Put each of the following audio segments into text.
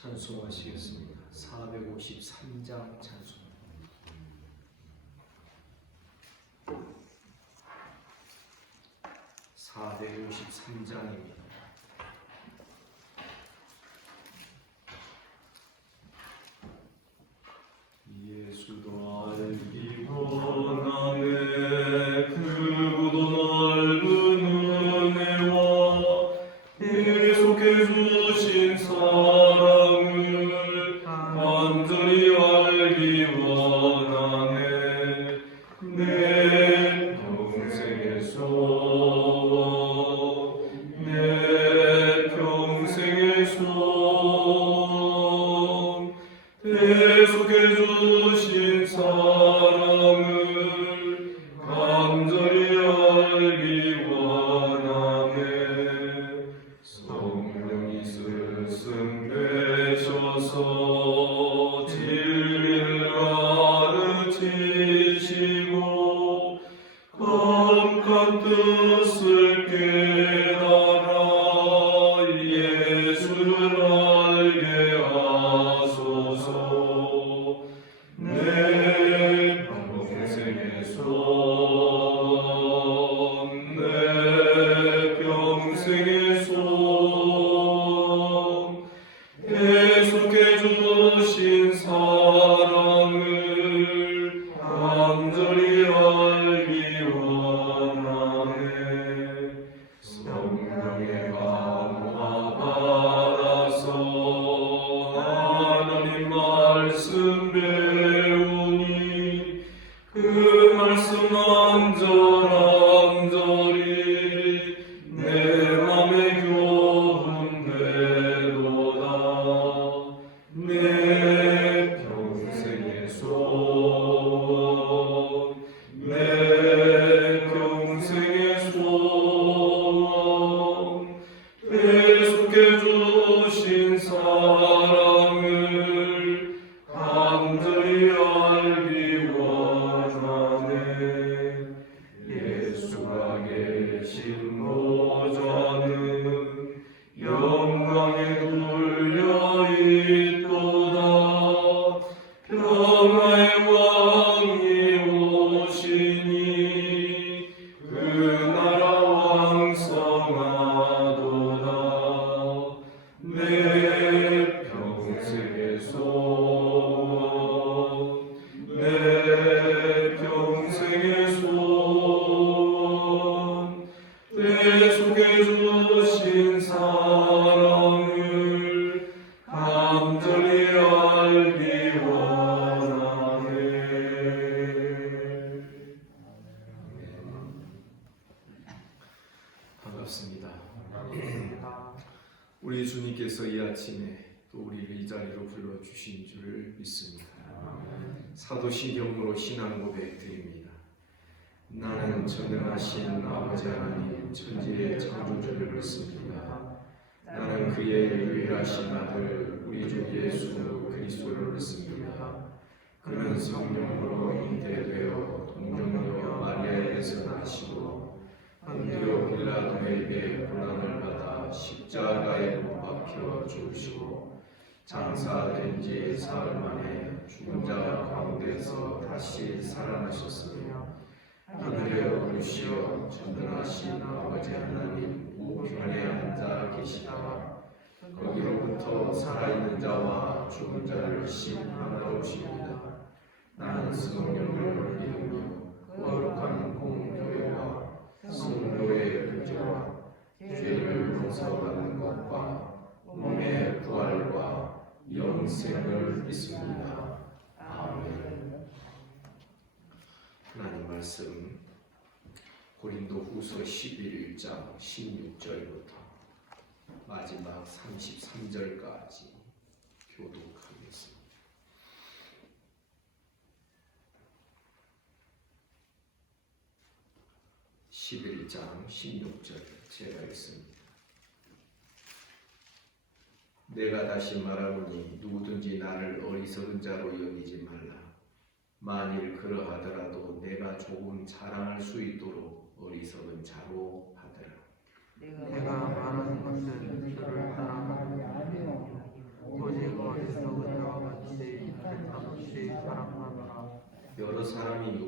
찬송하시겠습니다. 453장 찬송. (453장입니다) 예수도 알기 원하네 크고 넓은 은혜와 계속해 주신 사랑을 간절히 알기 원하네 내 평생의 소원 내 평생의 소원 계속해 주신 사랑을 간절히 알기 원하네 성령이 스승되셔서 진리를 가르치시고 거룩한 뜻을 깨달아 예수를 알게 하소서 내 평생의 소원 내 평생의 소원 계속해 주신 사랑을 간절히 알기 원하네 성령의 감화 받아서 하나님 말씀 배우니 그 말씀 암절암절이 내 맘에 교훈되도다 내 평생의 소원 내 평생의 소원 계속해 주신 사랑을 간절히 알기 원하네 예수가 계신 보좌는 영광에 둘려 있도다 평화의 왕이 오시니 그 나라 왕성하도다 내 평생의 소원 내 평생의 소원 계속해 주신 사랑을 간절히 알기 원하네. 반갑습니다. 우리 주님께서 이 아침에 또 우리를 이 자리로 불러주신 줄 믿습니다. 사도신경으로 신앙 고백 드립니다. 나는 전능하신 아버지 하나님 천지의 창조주를 믿습니다. 나는 그의 유일하신 아들 우리 주 예수 그리스도를 믿습니다. 그는 성령으로 잉태되어 동정녀 마리아에게서 나시고 본디오 빌라도에게 고난을 받아 십자가에 못 박혀 죽으시고 장사된 지 사흘 만에 죽은 자 가운데서 다시 살아나셨으며 하늘에 오르시어 전능하신 아버지 하나님 우편에 앉아 계시다가 거기로부터 살아있는 자와 죽은 자를 심판하러 오십니다. 나는 성령을 믿으며 거룩한 공교회와 성도의 교제와 죄를 용서받는 것과 몸의 부활과 영생을 믿습니다. 아멘. 하나님 말씀 고린도후서 11장 16절부터 마지막 33절까지 교독하겠습니다. 11장 16절 제가 읽습니다. 내가 다시 말하노니 누구든지 나를 어리석은 자로 여기지 말라. 만일 그러하더라도 내가 조금 자랑할 수 있도록 어리석은 자로 하더라. 내가 말하는 것은 주를 따라가며 오직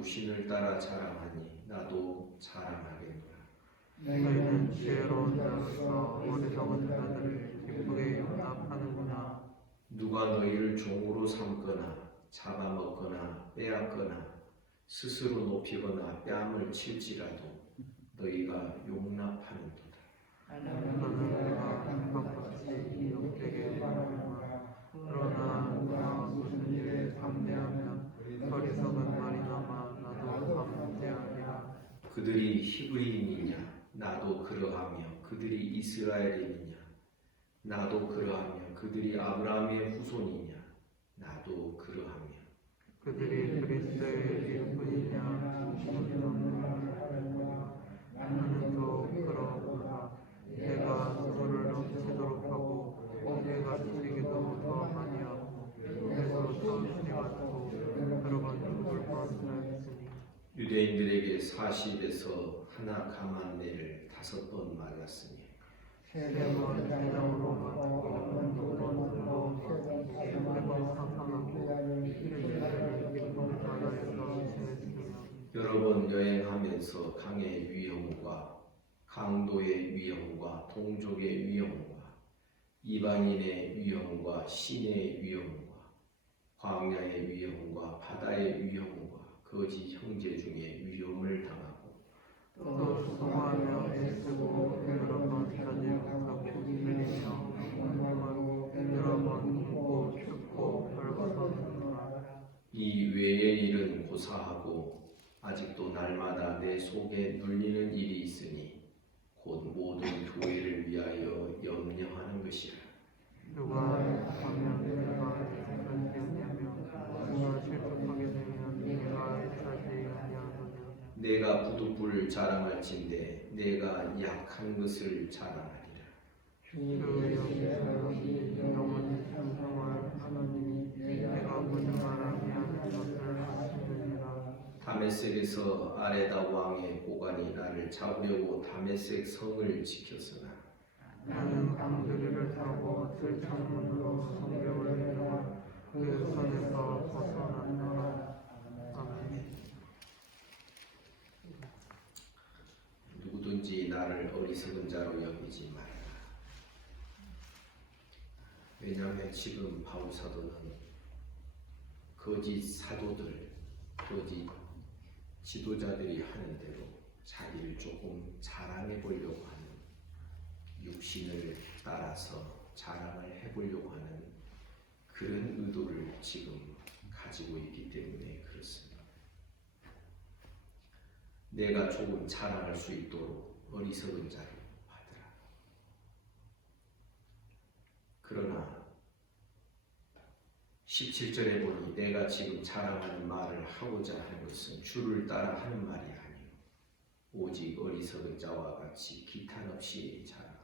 육신을 따라 자랑하니 나도 자랑하겠노라. 너희는 지혜로운 자로서 어리석은 자들을 기쁘게 용납하는구나. 누가 너희를 종으로 삼거나 잡아먹거나 빼앗거나 스스로 높이거나 뺨을 칠지라도 너희가 용납하는도다. 너는 내가 똑같이 욕되게 말하노라. 그러나 누가 무슨 일에 담대하면 어리석은 말이 남아 나도 담대하리라. 그들이 히브리인이냐 나도 그러하며 그들이 이스라엘인이냐 나도 그러하며 그들이 아브라함의 후손이냐 나도 그러하며 그들이 그리스도의 일꾼이냐 무슨 말하느냐 나는 또 그러하노라. 내가 누구를 넘치도록 하고 내가 주기도 더 많이 하고 그래서 또 주리가도 여러 번 죽을 뻔하였으니 유대인들에게 40에서 하나 감한 내를 5번 맞았으니 세번 대장으로 맞고 두번 들고 세번 사상하고 이르기를 기쁨 바다에서 지냈으며 여러 번 여행하면서 강의 위험과 강도의 위험과 동족의 위험과 이방인의 위험과 신의 위험과 광야의 위험과 바다의 위험과 거짓 형제 중에 위험을 당하고 또 수고하며 애쓰고 여러 번 저녁하고 흘리며 공부하고 여러 번 웃고 춥고 벌거벗었노라. 이 외의 일은 고사하고 아직도 날마다 내 속에 눌리는 일이 있으니 곧 모든 교회를 위하여 염려하는 것이라. 누가 하면 내가 애쓰겠냐며 누가 실족하게 되면 내가 애쓰지 아니하느냐. 내가 부득불 자랑할진대 내가 약한 것을 자랑하리라. 주 여호와의 영원히 찬송할 하나님이 내가 거짓말 아니하는 것을 하시느니라. 다메섹에서 아레다 왕의 고관이 나를 잡으려고 다메섹 성을 지켰으나 나는 강두리를 타고 들창문으로 성벽을 내려와 그 손에서 벗어났노라. 아멘. 누구든지 나를 어리석은 자로 여기지 말라. 왜냐하면 지금 바울 사도는 거짓 사도들, 거짓 지도자들이 하는 대로 자기를 조금 자랑해 보려고 하는, 육신을 따라서 자랑을 해보려고 하는 그런 의도를 지금 가지고 있기 때문에 그렇습니다. 내가 조금 자랑할 수 있도록 어리석은 자로 하더라. 그러나 17절에 보니 내가 지금 자랑하는 말을 하고자 하는 것은 주를 따라 하는 말이 아니요 오직 어리석은 자와 같이 기탄 없이 자랑한다.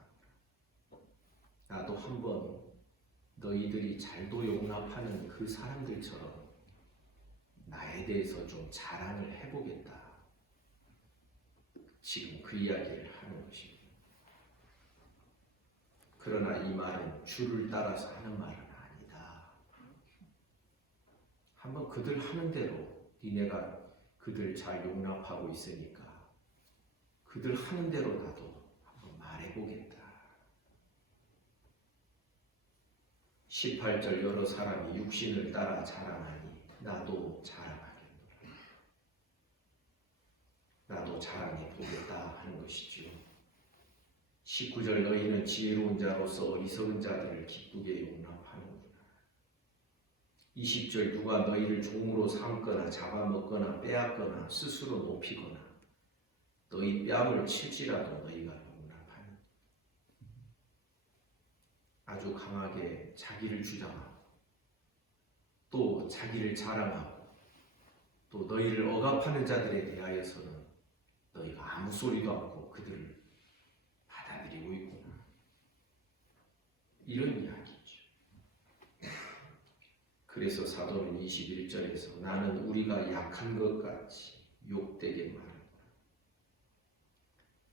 나도 한번 너희들이 잘도 용납하는 그 사람들처럼 나에 대해서 좀 자랑을 해보겠다. 지금 그 이야기를 하는 것입니다. 그러나 이 말은 주를 따라서 하는 말은 아니다. 한번 그들 하는 대로 니네가 그들 잘 용납하고 있으니까 그들 하는 대로 나도 한번 말해보겠다. 18절 여러 사람이 육신을 따라 자랑하니 나도 자랑하겠노라. 나도 자랑해 보겠다 하는 것이지요. 19절 너희는 지혜로운 자로서 어리석은 자들을 기쁘게 용납하는구나. 20절 누가 너희를 종으로 삼거나 잡아먹거나 빼앗거나 스스로 높이거나 너희 뺨을 칠지라도 너희가 용납하는. 아주 강하게 자기를 주장하고 또 자기를 자랑하고 또 너희를 억압하는 자들에 대하여서는 너희가 아무 소리도 않고 그들을 받아들이고 있구나. 이런 이야기죠. 그래서 사도는 21절에서 나는 우리가 약한 것 같이 욕되게 말한다.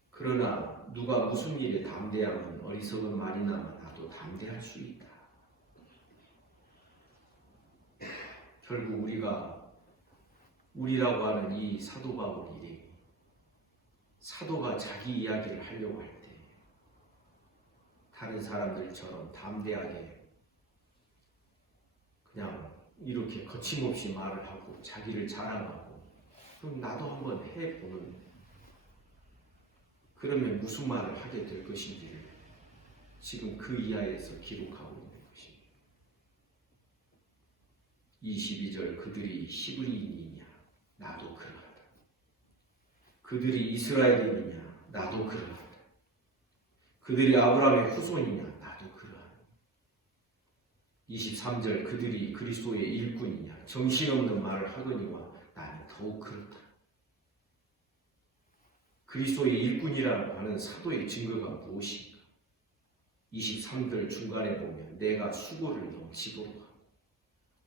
그러나 누가 무슨 일에 담대하면 어리석은 말이 나면 나도 담대할 수 있다. 결국 우리가 우리라고 하는 이 사도 바울이 사도가 자기 이야기를 하려고 할 때 다른 사람들처럼 담대하게 그냥 이렇게 거침없이 말을 하고 자기를 자랑하고 그럼 나도 한번 해보는 그러면 무슨 말을 하게 될 것인지를 지금 그 이하에서 기록하고 있는 것입니다. 22절 그들이 히브리인이냐 나도 그러하다. 그들이 이스라엘인이냐 나도 그러하다. 그들이 아브라함의 후손이냐 나도 그러하다. 23절 그들이 그리스도의 일꾼이냐 정신없는 말을 하거니와 나는 더욱 그렇다. 그리스도의 일꾼이라고 하는 사도의 증거가 무엇인가? 23절 중간에 보면 내가 수고를 넘치도록 하고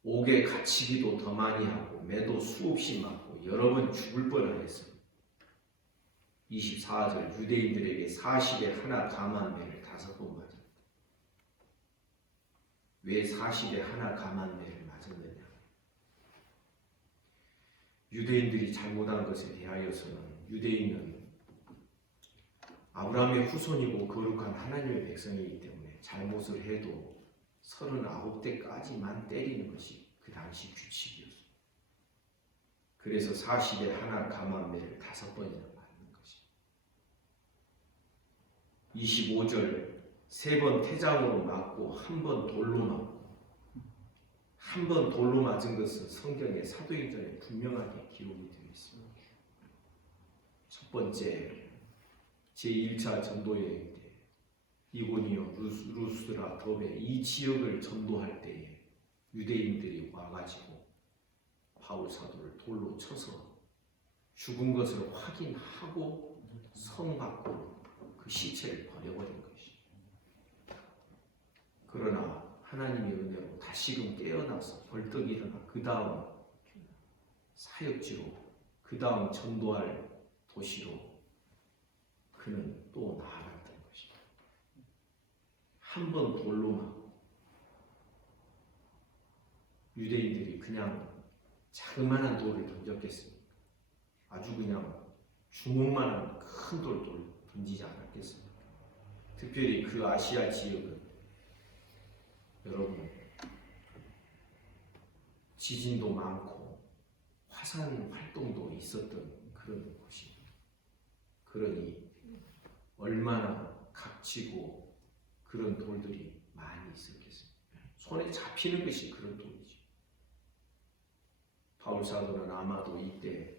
옥에 갇히기도 더 많이 하고 매도 수없이 맞고 여러 번 죽을 뻔하였어. 24절 유대인들에게 40에 하나 감한 매를 5번 맞았다. 왜 40에 하나 감한 매를 맞았느냐? 유대인들이 잘못한 것에 대하여서는 유대인은 아브라함의 후손이고 거룩한 하나님의 백성이기 때문에 잘못을 해도 39대까지만 때리는 것이 그 당시 규칙이었습니다. 그래서 40에 하나 감한 매를 5번이나 맞는 것입니다. 25절 3번 태장으로 맞고 1번 돌로 맞고 1번 돌로 맞은 것은 성경의 사도행전에 분명하게 기록이 되어 있습니다. 첫 번째 제1차 전도여행 때 이고니온, 루스드라, 더베 이 지역을 전도할 때에 유대인들이 와가지고 바울 사도를 돌로 쳐서 죽은 것을 확인하고 성 밖으로 그 시체를 버려버린 것이. 그러나 하나님의 은혜로 다시금 깨어나서 벌떡 일어나 그 다음 사역지로 그 다음 전도할 도시로 그는 또 나아갔던 것입니다. 한 번 돌로 맞고 유대인들이 그냥 자그마한 돌을 던졌겠습니까? 아주 그냥 주먹만한 큰 돌을 던지지 않았겠습니까? 특별히 그 아시아 지역은 여러분 지진도 많고 화산 활동도 있었던 그런 곳입니다. 그러니 얼마나 값지고 그런 돌들이 많이 있었겠습니까? 손에 잡히는 것이 그런 돌이죠. 바울 사도는 아마도 이때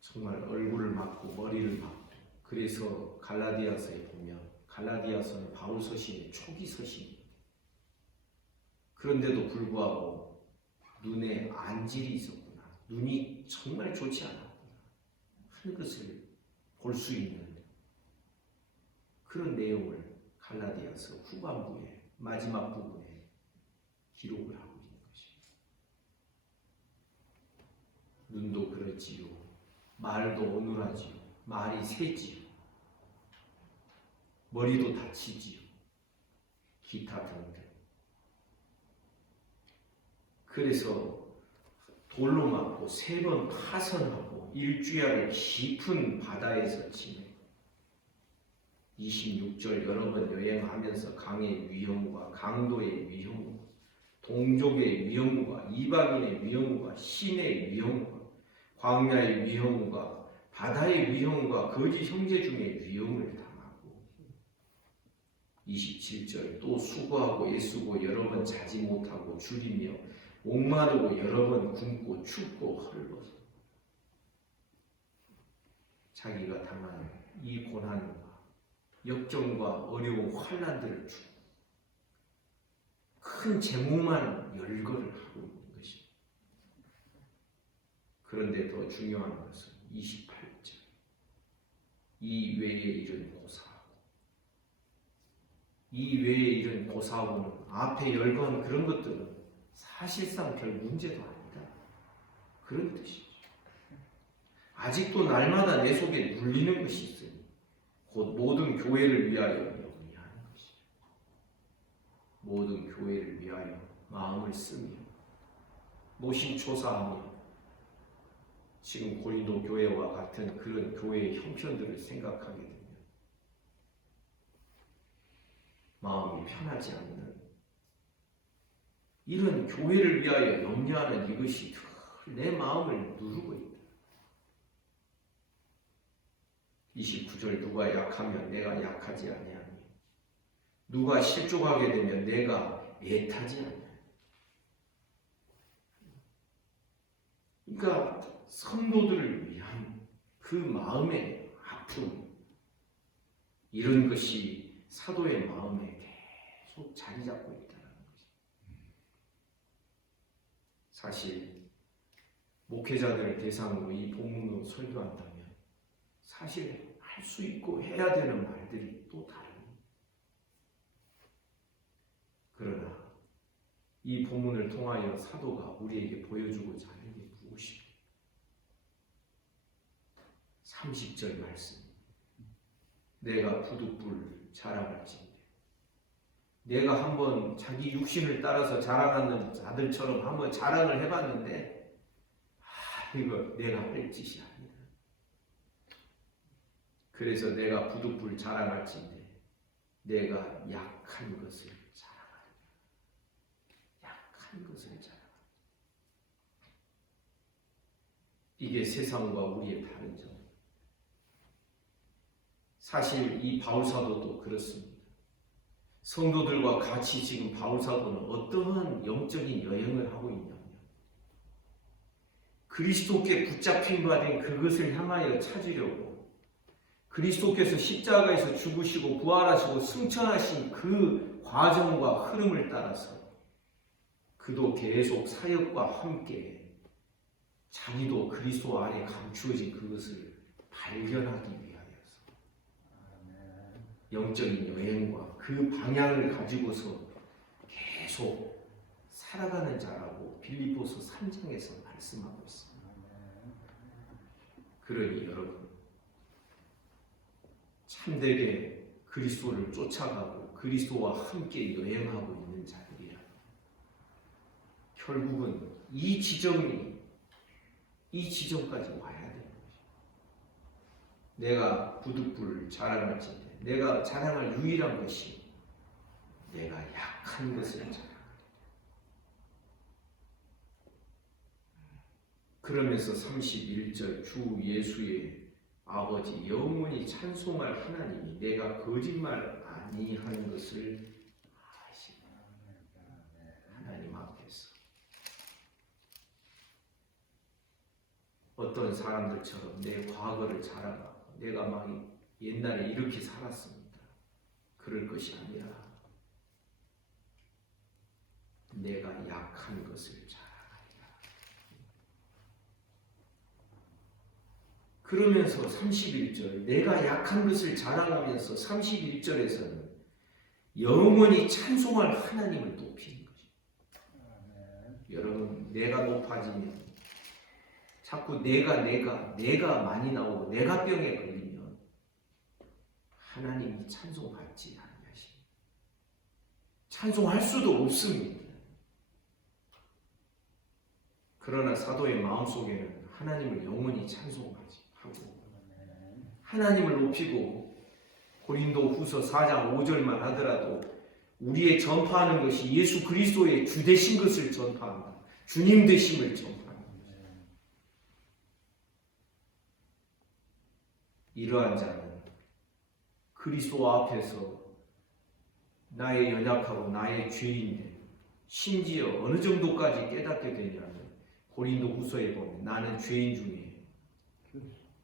정말 얼굴을 맞고 머리를 맞고 그래서 갈라디아서에 보면 갈라디아서는 바울 서신의 초기 서신입니다. 그런데도 불구하고 눈에 안질이 있었구나. 눈이 정말 좋지 않았구나 하는 것을 볼 수 있는 그런 내용을 갈라디아서 후반부에 마지막 부분에 기록을 하고 있는 것입니다. 눈도 그렇지요. 말도 어눌하지요. 말이 새지요. 머리도 다치지요. 기타 등등. 그래서 돌로 맞고 3번 파선하고 일주야를 깊은 바다에서 지내 26절 여러 번 여행하면서 강의 위험과 강도의 위험과 동족의 위험과 이방인의 위험과 신의 위험과 광야의 위험과 바다의 위험과 거짓 형제 중의 위험을 당하고 27절 또 수고하고 애쓰고 여러 번 자지 못하고 줄이며 목마르고 여러 번 굶고 춥고 헐벗어 자기가 당하는 이 고난과 역경과 어려운 환난들을 주고 큰 제목만 열거를 하고 있는 것입니다. 그런데 더 중요한 것은 28절 이 외의 일은 고사하고 이 외의 일은 고사하고는 앞에 열거한 그런 것들은 사실상 별 문제도 아니다. 그런 뜻이죠. 아직도 날마다 내 속에 눌리는 것이 있으니 곧 모든 교회를 위하여 영위하는 것이죠. 모든 교회를 위하여 마음을 쓰며 노심초사하며 지금 고린도 교회와 같은 그런 교회의 형편들을 생각하게 되면 마음이 편하지 않는 이런 교회를 위하여 염려하는 이것이 내 마음을 누르고 있다. 29절 누가 약하면 내가 약하지 아니하니 누가 실족하게 되면 내가 애타지 않냐. 그러니까 성도들을 위한 그 마음의 아픔 이런 것이 사도의 마음에 계속 자리 잡고 있다는 거죠. 사실 목회자들을 대상으로 이 본문으로 설교한다면 사실 할 수 있고 해야 되는 말들이 또 다릅니다. 그러나 이 본문을 통하여 사도가 우리에게 보여주고자 하는 게 무엇입니까? 30절 말씀. 내가 부득불 자랑할진대. 내가 한번 자기 육신을 따라서 자랑하는 자들처럼 한번 자랑을 해봤는데 이거 내가 할 짓이 아니다. 그래서 내가 부득불 자랑할진대 내가 약한 것을 자랑하리라. 약한 것을 자랑하리라. 이게 세상과 우리의 다른 점. 사실 이 바울사도도 그렇습니다. 성도들과 같이 지금 바울사도는 어떠한 영적인 여행을 하고 있냐면 그리스도께 붙잡힌 바 된 그것을 향하여 찾으려고 그리스도께서 십자가에서 죽으시고 부활하시고 승천하신 그 과정과 흐름을 따라서 그도 계속 사역과 함께 자기도 그리스도 안에 감추어진 그것을 발견하기 위하여서 영적인 여행과 그 방향을 가지고서 계속 살아가는 자라고 빌립보서 3장에서 말씀하고 있습니다. 그러니 여러분 참되게 그리스도를 쫓아가고 그리스도와 함께 여행하고 있는 자들이야. 결국은 이 지점까지 와야 되는 것이야. 내가 부득불 자랑할진대 내가 자랑할 유일한 것이 내가 약한 것을 자랑한다. 그러면서 31절 주 예수의 아버지 영원히 찬송할 하나님이 내가 거짓말 아니하는 것을 아시나. 하나님 앞에서 어떤 사람들처럼 내 과거를 자랑하고 내가 막 옛날에 이렇게 살았습니다. 그럴 것이 아니라 내가 약한 것을 자랑하리라. 그러면서 31절 내가 약한 것을 자랑하면서 31절에서는 영원히 찬송할 하나님을 높이는 거죠. 여러분 내가 높아지면 자꾸 내가 많이 나오고 내가 병에 걸리면 하나님이 찬송받지 않으십니다. 찬송할 수도 없습니다. 그러나 사도의 마음속에는 하나님을 영원히 찬송하고 하나님을 높이고 고린도 후서 4장 5절만 하더라도 우리의 전파하는 것이 예수 그리스도의 주 되신 것을 전파한다. 주님 되심을 전파한다. 이러한 자는 그리스도 앞에서 나의 연약하고 나의 죄인데 심지어 어느 정도까지 깨닫게 되냐면 고린도 후서에 보면 나는 죄인 중에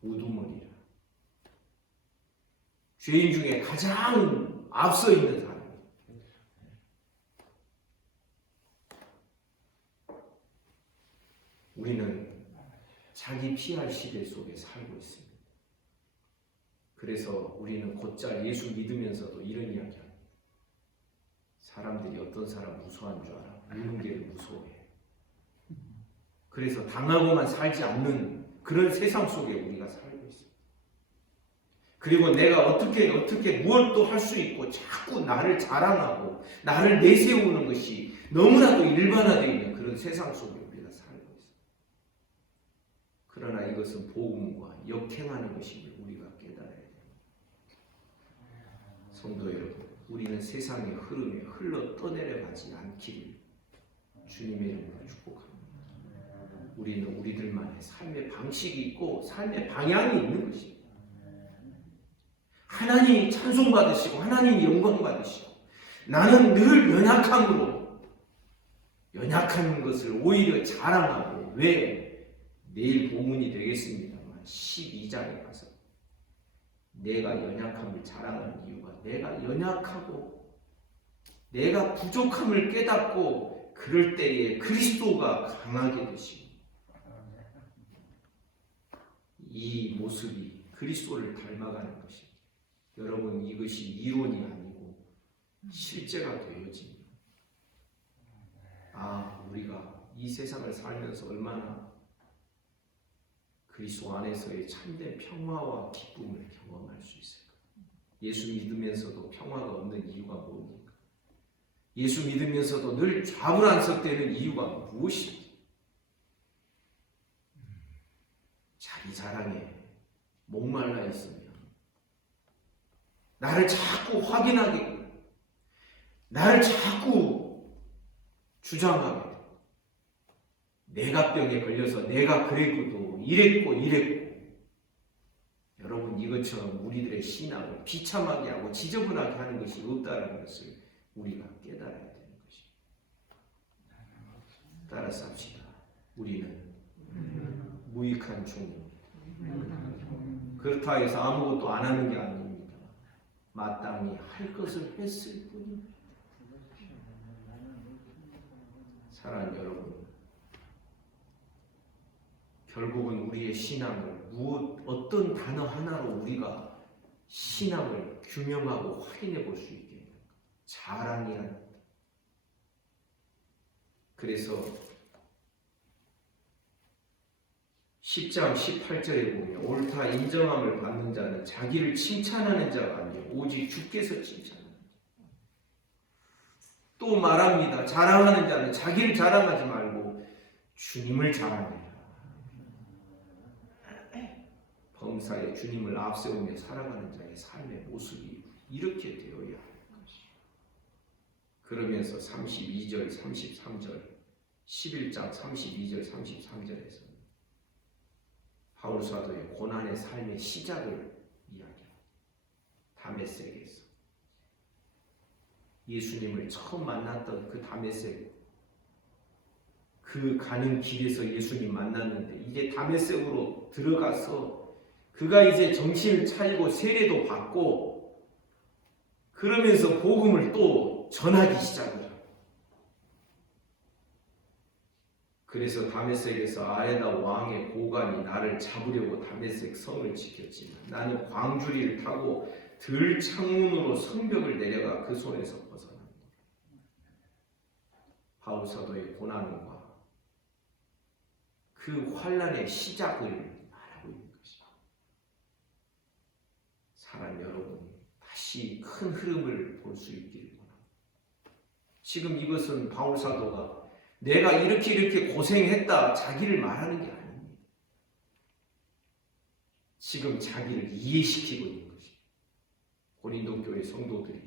우두머리라. 죄인 중에 가장 앞서 있는 사람. 우리는 자기 피할 시대 속에 살고 있습니다. 그래서 우리는 곧잘 예수 믿으면서도 이런 이야기합니다. 사람들이 어떤 사람 무서워한 줄 알아? 유흥계를 무서워해. 그래서 당하고만 살지 않는 그런 세상 속에 우리가 살고 있습니다. 그리고 내가 어떻게 무엇 또 할 수 있고 자꾸 나를 자랑하고 나를 내세우는 것이 너무나도 일반화되어 있는 그런 세상 속에 우리가 살고 있습니다. 그러나 이것은 복음과 역행하는 것임을 우리가 깨달아야 됩니다. 성도 여러분, 우리는 세상의 흐름에 흘러 떠내려가지 않기를 주님의 이름으로 축복합니다. 우리는 우리들만의 삶의 방식이 있고 삶의 방향이 있는 것입니다. 하나님이 찬송받으시고 하나님이 영광받으시고 나는 늘 연약한 것을 오히려 자랑하고 왜 내일 본문이 되겠습니다만 12장에 가서 내가 연약함을 자랑하는 이유가 내가 연약하고 내가 부족함을 깨닫고 그럴 때에 그리스도가 강하게 되시고 이 모습이 그리스도를 닮아가는 것입니다. 여러분 이것이 이론이 아니고 실제가 되어집니다. 우리가 이 세상을 살면서 얼마나 그리스도 안에서의 참된 평화와 기쁨을 경험할 수 있을까? 예수 믿으면서도 평화가 없는 이유가 뭡니까? 예수 믿으면서도 늘 좌불안석되는 이유가 무엇입니까? 자기 자랑에 목말라 있으며 나를 자꾸 확인하게 되고 나를 자꾸 주장하게 되고 내가 병에 걸려서 내가 그랬고 이랬고 여러분 이것처럼 우리들의 신앙을 비참하게 하고 지저분하게 하는 것이 없다는 것을 우리가 깨달아야 되는 것입니다. 따라서 합시다. 우리는 무익한 종입니다. 그렇다 해서 아무것도 안 하는 게 아닙니다. 마땅히 할 것을 했을 뿐입니다. 사랑하는 여러분, 결국은 우리의 신앙을 어떤 단어 하나로 우리가 신앙을 규명하고 확인해 볼 수 있게 자랑이란. 그래서 10장 18절에 보면 옳다 인정함을 받는 자는 자기를 칭찬하는 자가 아니요 오직 주께서 칭찬하는 자. 또 말합니다. 자랑하는 자는 자기를 자랑하지 말고 주님을 자랑해라. 범사에 주님을 앞세우며 살아가는 자의 삶의 모습이 이렇게 되어야 하는 것이죠. 그러면서 32절, 33절, 11장 32절, 33절에서 바울 사도의 고난의 삶의 시작을 이야기합니다. 다메섹에서 예수님을 처음 만났던 그 다메섹, 그 가는 길에서 예수님 만났는데 이제 다메섹으로 들어가서 그가 이제 정신을 차리고 세례도 받고 그러면서 복음을 또 전하기 시작을 하고 그래서 다메섹에서 아레다 왕의 고관이 나를 잡으려고 다메섹 성을 지켰지만 나는 광주리를 타고 들 창문으로 성벽을 내려가 그 손에서 벗어납니다. 바울 사도의 고난과 그 환난의 시작을 말하고 있는 것입니다. 사랑하는 여러분, 다시 큰 흐름을 볼 수 있기를 원합니다. 지금 이것은 바울 사도가 내가 이렇게 고생했다 자기를 말하는 게 아닙니다. 지금 자기를 이해시키고 있는 것입니다. 고린도 교회 성도들이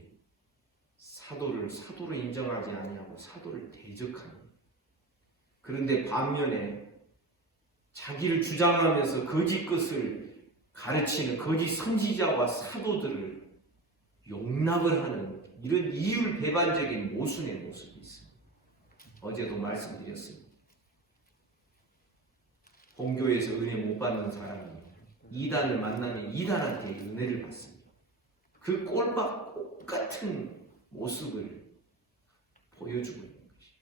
사도를 사도로 인정하지 아니하고 사도를 대적하는. 그런데 반면에 자기를 주장하면서 거짓 것을 가르치는 거짓 선지자와 사도들을 용납을 하는 이런 이율배반적인 모순의 모습이 있습니다. 어제도 말씀드렸습니다. 본교에서 은혜 못 받는 사람이 이단을 만나면 이단한테 은혜를 받습니다. 그 꼴박 똑같은 모습을 보여주고 있는 것입니다.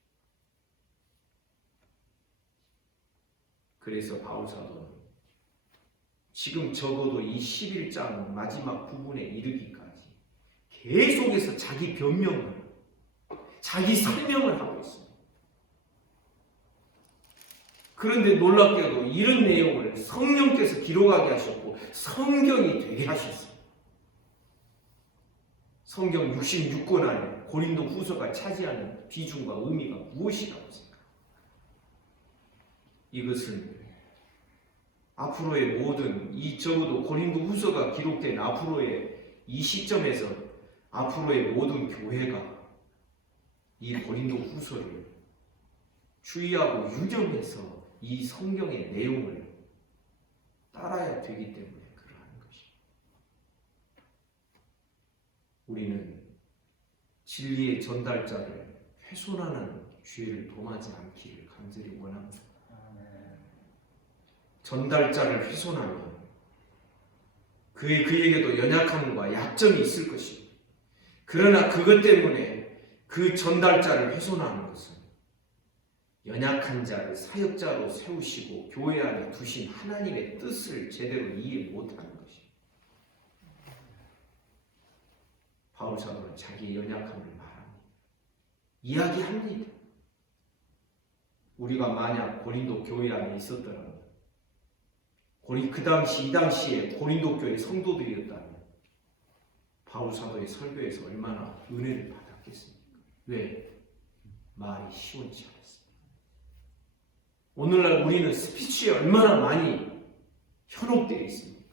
그래서 바울 사도는 지금 적어도 이 11장 마지막 부분에 이르기까지 계속해서 자기 변명을, 자기 설명을 하고 있습니다. 그런데 놀랍게도 이런 내용을 성령께서 기록하게 하셨고 성경이 되게 하셨습니다. 성경 66권 안에 고린도 후서가 차지하는 비중과 의미가 무엇이라고 생각합니까? 이것은 앞으로의 모든 적어도 고린도 후서가 기록된 앞으로의 이 시점에서 앞으로의 모든 교회가 이 고린도 후서를 주의하고 유념해서 이 성경의 내용을 따라야 되기 때문에 그러한 것입니다. 우리는 진리의 전달자를 훼손하는 죄를 범하지 않기를 간절히 원합니다. 전달자를 훼손하면 그에게도 연약함과 약점이 있을 것입니다. 그러나 그것 때문에 그 전달자를 훼손하는 것은 연약한 자를 사역자로 세우시고 교회 안에 두신 하나님의 뜻을 제대로 이해 못하는 것입니다. 바울 사도는 자기의 연약함을 말합니다. 이야기합니다. 우리가 만약 고린도 교회 안에 있었더라면 그 당시 이 당시에 고린도 교회 성도들이었다면 바울 사도의 설교에서 얼마나 은혜를 받았겠습니까? 왜? 말이 시원치 않았습니다. 오늘날 우리는 스피치에 얼마나 많이 현혹되어 있습니까?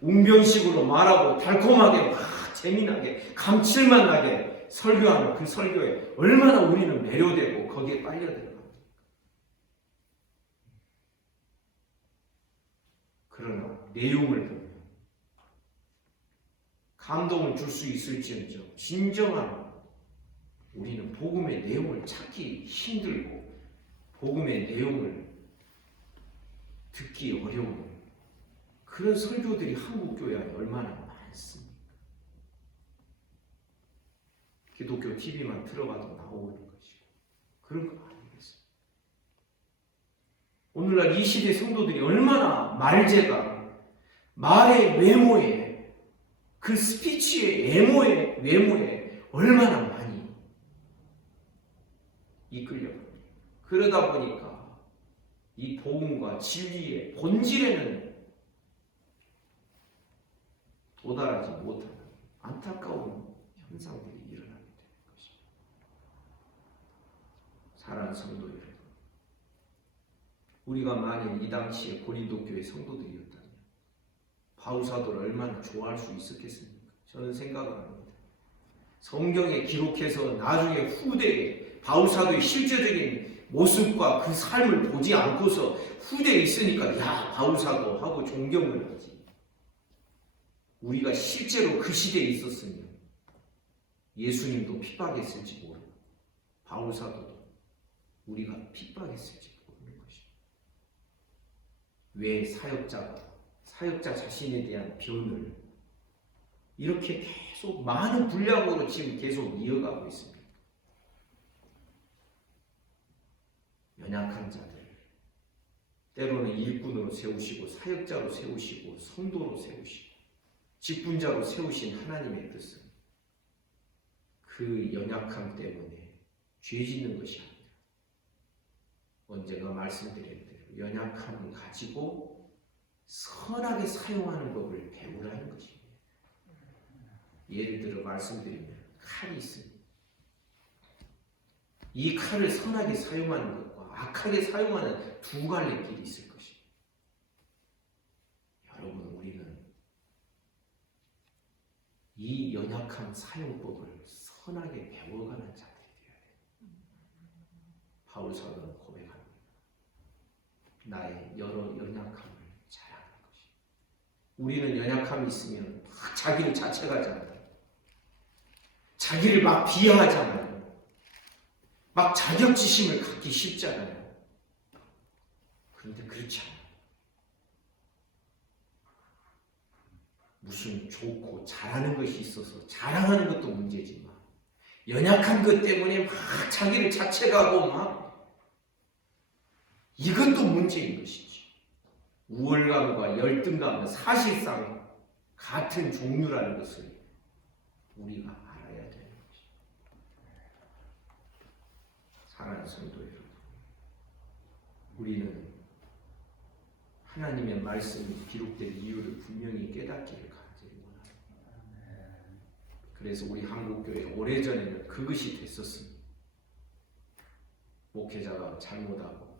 웅변식으로 말하고 달콤하게 막 재미나게 감칠맛 나게 설교하는 그 설교에 얼마나 우리는 매료되고 거기에 빨려들어갑니까? 그러나 내용을 보면 감동을 줄 수 있을지언정 진정한 우리는 복음의 내용을 찾기 힘들고 복음의 내용을 듣기 어려운 그런 설교들이 한국 교회 안에 얼마나 많습니까? 기독교 TV만 들어가도 나오는 것이고 그런 거 아니겠어요? 오늘날 이 시대 성도들이 얼마나 말재가 말의 외모에 그 스피치의 외모에 얼마나 많이 이끌려갑니다. 그러다 보니까 이 복음과 진리의 본질에는 도달하지 못하는 안타까운 현상들이 일어나게 되는 것입니다. 사랑하는 성도 여러분, 우리가 만일 이 당시에 고린도 교회 성도들이었다면 바울 사도를 얼마나 좋아할 수 있었겠습니까? 저는 생각을 합니다. 성경에 기록해서 나중에 후대에 바울 사도의 실제적인 모습과 그 삶을 보지 않고서 후대에 있으니까 야 바울 사도 하고 존경을 하지. 우리가 실제로 그 시대에 있었으면 예수님도 핍박했을지 모르고 바울 사도도 우리가 핍박했을지 모르는 것입니다. 왜 사역자 자신에 대한 변을 이렇게 계속 많은 분량으로 지금 계속 이어가고 있습니다. 연약한 자들 때로는 일꾼으로 세우시고 사역자로 세우시고 성도로 세우시고 직분자로 세우신 하나님의 뜻은 그 연약함 때문에 죄 짓는 것이 아니라 언제가 말씀드린 대로 연약함을 가지고 선하게 사용하는 법을 배우라는 것입니다. 예를 들어 말씀드리면 칼이 있습니다. 이 칼을 선하게 사용하는 것과 악하게 사용하는 두 갈래 길이 있을 것입니다. 여러분, 우리는 이 연약한 사용법을 선하게 배워가는 자들이 되어야 돼요. 바울 사도는 고백합니다. 나의 여러 연약함을 자랑하는 것입니다. 우리는 연약함이 있으면 막 자기를 자책하잖아요. 자기를 막 비하하잖아요. 막 자격지심을 갖기 쉽잖아요. 그런데 그렇지 않아요. 무슨 좋고 잘하는 것이 있어서 자랑하는 것도 문제지만 연약한 것 때문에 막 자기를 자책하고 막 이것도 문제인 것이지. 우월감과 열등감은 사실상 같은 종류라는 것을 우리가 알아야 되는 것입니다. 사랑하는 성도 여러분, 우리는 하나님의 말씀이 기록될 이유를 분명히 깨닫기를 간절히 원합니다. 그래서 우리 한국교회 오래전에는 그것이 됐었습니다. 목회자가 잘못하고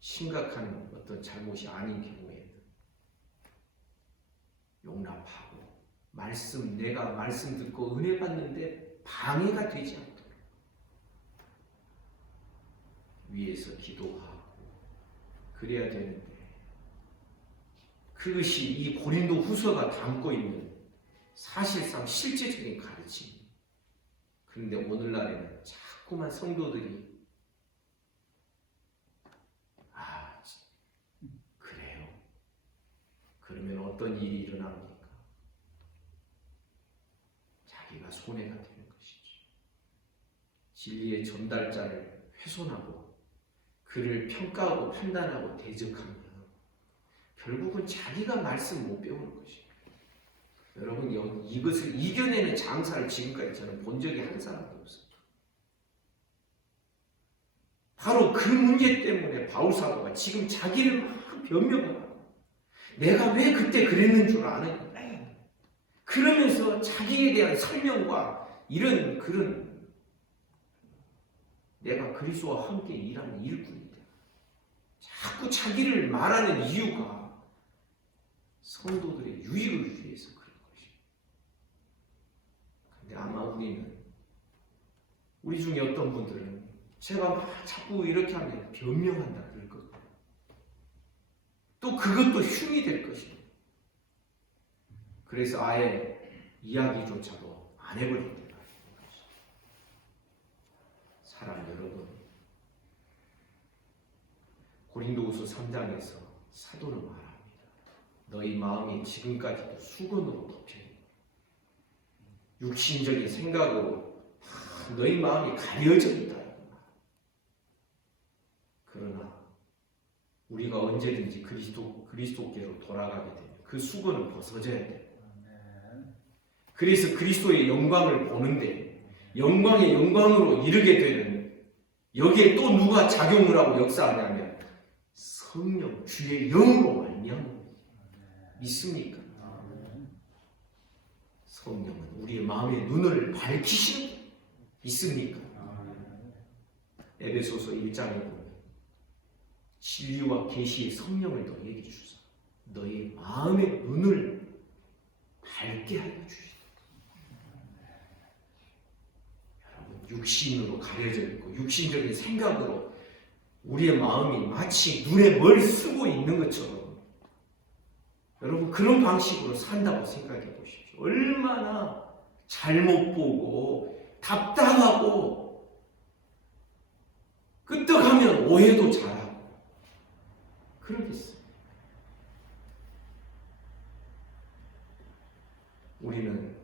심각한 어떤 잘못이 아닌 경우에는 용납하고 내가 말씀 듣고 은혜 받는데 방해가 되지 않도록 위에서 기도하고 그래야 되는데, 그것이 이 고린도 후서가 담고 있는 사실상 실제적인 가르침. 그런데 오늘날에는 자꾸만 성도들이 그래요? 그러면 어떤 일이 일어납니까? 자기가 손해가 되는 것이죠. 진리의 전달자를 훼손하고 그를 평가하고 판단하고 대적하면 결국은 자기가 말씀 못 배우는 것입니다. 여러분, 이것을 이겨내는 장사를 지금까지 저는 본 적이 한 사람도 없어요. 바로 그 문제 때문에 바울사도가 지금 자기를 막 변명하고 내가 왜 그때 그랬는 줄 아느냐, 그러면서 자기에 대한 설명과 그런 내가 그리스도와 함께 일하는 일꾼이다, 자꾸 자기를 말하는 이유가 성도들의 유익을 위해서 그런 것입니다. 근데 아마 우리 중에 어떤 분들은 제가 막 자꾸 이렇게 하면 변명한다 그럴 거고, 또 그것도 흉이 될 것입니다. 그래서 아예 이야기조차도 안 해버린다. 사랑 여러분, 고린도후서 3장에서 사도는 말합니다. 너희 마음이 지금까지도 수건으로 덮여있다. 육신적인 생각으로 다 너희 마음이 가려져 있다. 그러나 우리가 언제든지 그리스도께로 돌아가게 되면 그 수건은 벗어져야 돼요. 그래서 그리스도의 영광을 보는데 영광의 영광으로 이르게 되는, 여기에 또 누가 작용을 하고 역사하냐면 성령, 주의 영으로 말미암아. 믿습니까? 성령은 우리의 마음의 눈을 밝히시는, 믿습니까? 에베소서 1장에 보면 진리와 계시의 성령을 너희에게 주사 너희 마음의 눈을 밝게 하여 주시다. 여러분, 육신으로 가려져 있고 육신적인 생각으로 우리의 마음이 마치 눈에 뭘 쓰고 있는 것처럼, 여러분 그런 방식으로 산다고 생각해 보십시오. 얼마나 잘못 보고 답답하고 끄떡하면 오해도 잘하고 그러겠어요. 우리는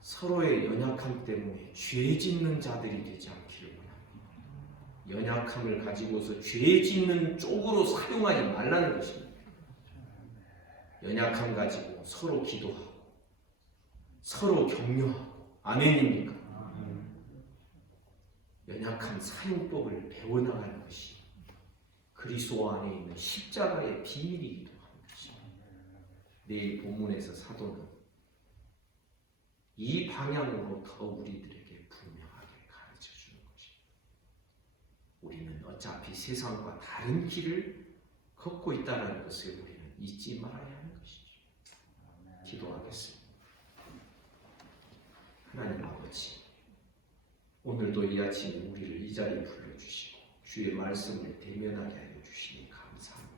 서로의 연약함 때문에 죄 짓는 자들이 되지 않기를 원합니다. 연약함을 가지고서 죄 짓는 쪽으로 사용하지 말라는 것입니다. 연약함 가지고 서로 기도하고 서로 격려하고, 아멘입니까? 연약함 사용법을 배워나가는 것이 그리스도 안에 있는 십자가의 비밀이기도 하는 것입니다. 내일 본문에서 사도는 이 방향으로 더 우리들에게 분명하게 가르쳐주는 것입니다. 우리는 어차피 세상과 다른 길을 걷고 있다는 것을 우리는 잊지 말아야 하는 것이죠. 기도하겠습니다. 하나님 아버지, 오늘도 이 아침에 우리를 이 자리에 불러주시고 주의 말씀을 대면하게 하여 주시니 감사합니다.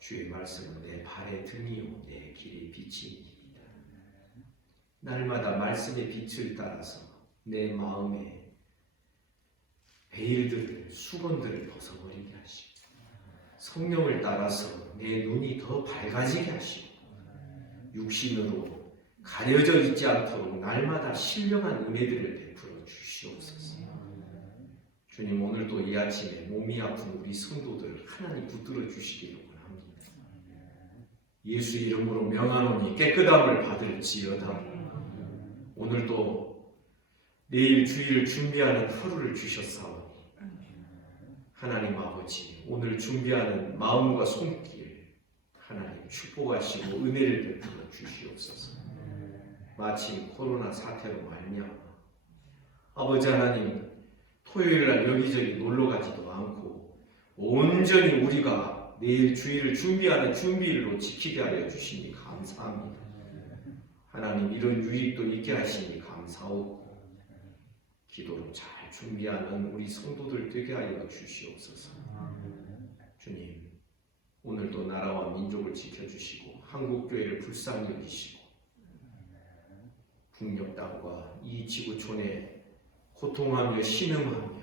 주의 말씀은 내 발의 등이요 내 길의 빛입니다. 날마다 말씀의 빛을 따라서 내 마음의 베일들을, 수건들을 벗어버리게 하시고 성령을 따라서 내 눈이 더 밝아지게 하시고 육신으로 가려져 있지 않도록 날마다 신령한 은혜들을 베풀어 주시옵소서. 주님, 오늘도 이 아침에 몸이 아픈 우리 성도들 하나님 붙들어 주시기를 원합니다. 예수 이름으로 명하노니 깨끗함을 받을지어다. 오늘도 내일 주일을 준비하는 하루를 주셨사오니 하나님 아버지, 오늘 준비하는 마음과 손길 하나님 축복하시고 은혜를 베풀어 주시옵소서. 마침 코로나 사태로 말미암아 아버지 하나님, 토요일날 여기저기 놀러가지도 않고 온전히 우리가 내일 주일을 준비하는 준비일로 지키게 하여 주시니 감사합니다. 하나님 이런 유익도 있게 하시니 감사하고 기도로 잘 준비하는 우리 성도들 되게 하여 주시옵소서. 주님 오늘도 나라와 민족을 지켜주시고 한국교회를 불쌍히 여기시고 북녘 땅과 이 지구촌에 고통하며 신음하며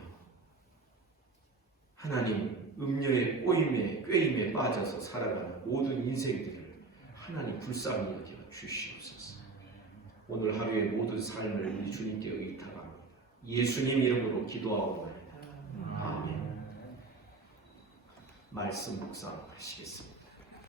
하나님 음녀의 꼬임에 꾀임에 빠져서 살아가는 모든 인생들을 하나님 불쌍히 여겨 주시옵소서. 오늘 하루의 모든 삶을 우리 주님께 의탁합니다. 예수님 이름으로 기도하옵나이다. 아멘. 말씀 묵상하시겠습니다.